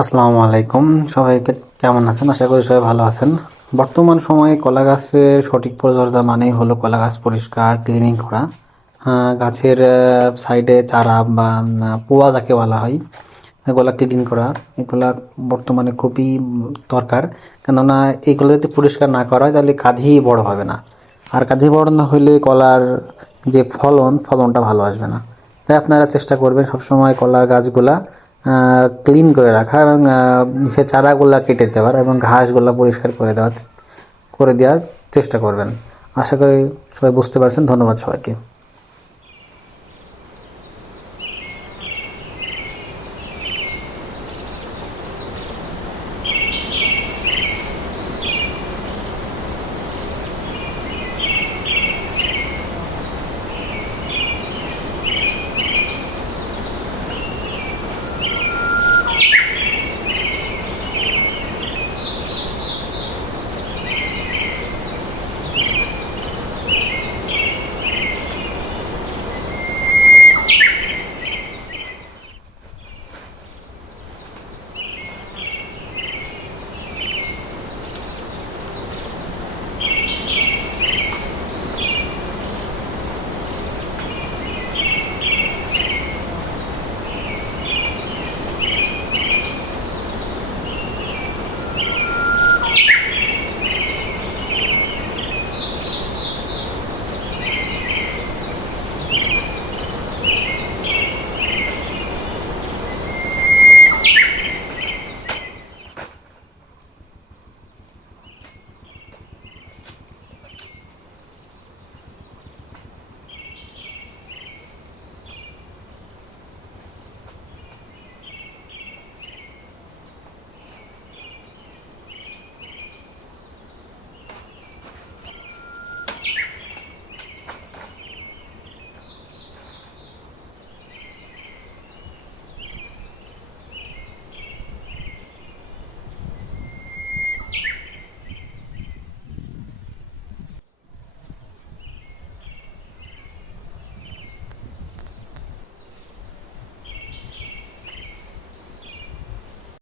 আসসালামু আলাইকুম, সবাইকে কেমন আছেন? আশা করি সবাই ভালো আছেন। বর্তমান সময়ে কলা গাছের সঠিক পরিচর্যা মানেই হলো কলা গাছ পরিষ্কার ক্লিনিং করা। গাছের সাইডে চারা বা পোয়া যাকে বলা হয় এগুলা ক্লিন করা, এগুলা বর্তমানে খুবই দরকার। কেননা এগুলো যদি পরিষ্কার না করা হয় তাহলে কাঁধি বড় হবে না, আর কাঁধি বড় না হলে কলার যে ফলনটা ভালো আসবে না। তাই আপনারা চেষ্টা করবেন সবসময় কলার গাছগুলা ক্লিন করে রাখা এবং নিচে চারাগুলা কেটে দেওয়ার এবং ঘাসগুলা পরিষ্কার করে দেওয়ার চেষ্টা করবেন। আশা করি সবাই বুঝতে পারছেন। ধন্যবাদ সবাইকে।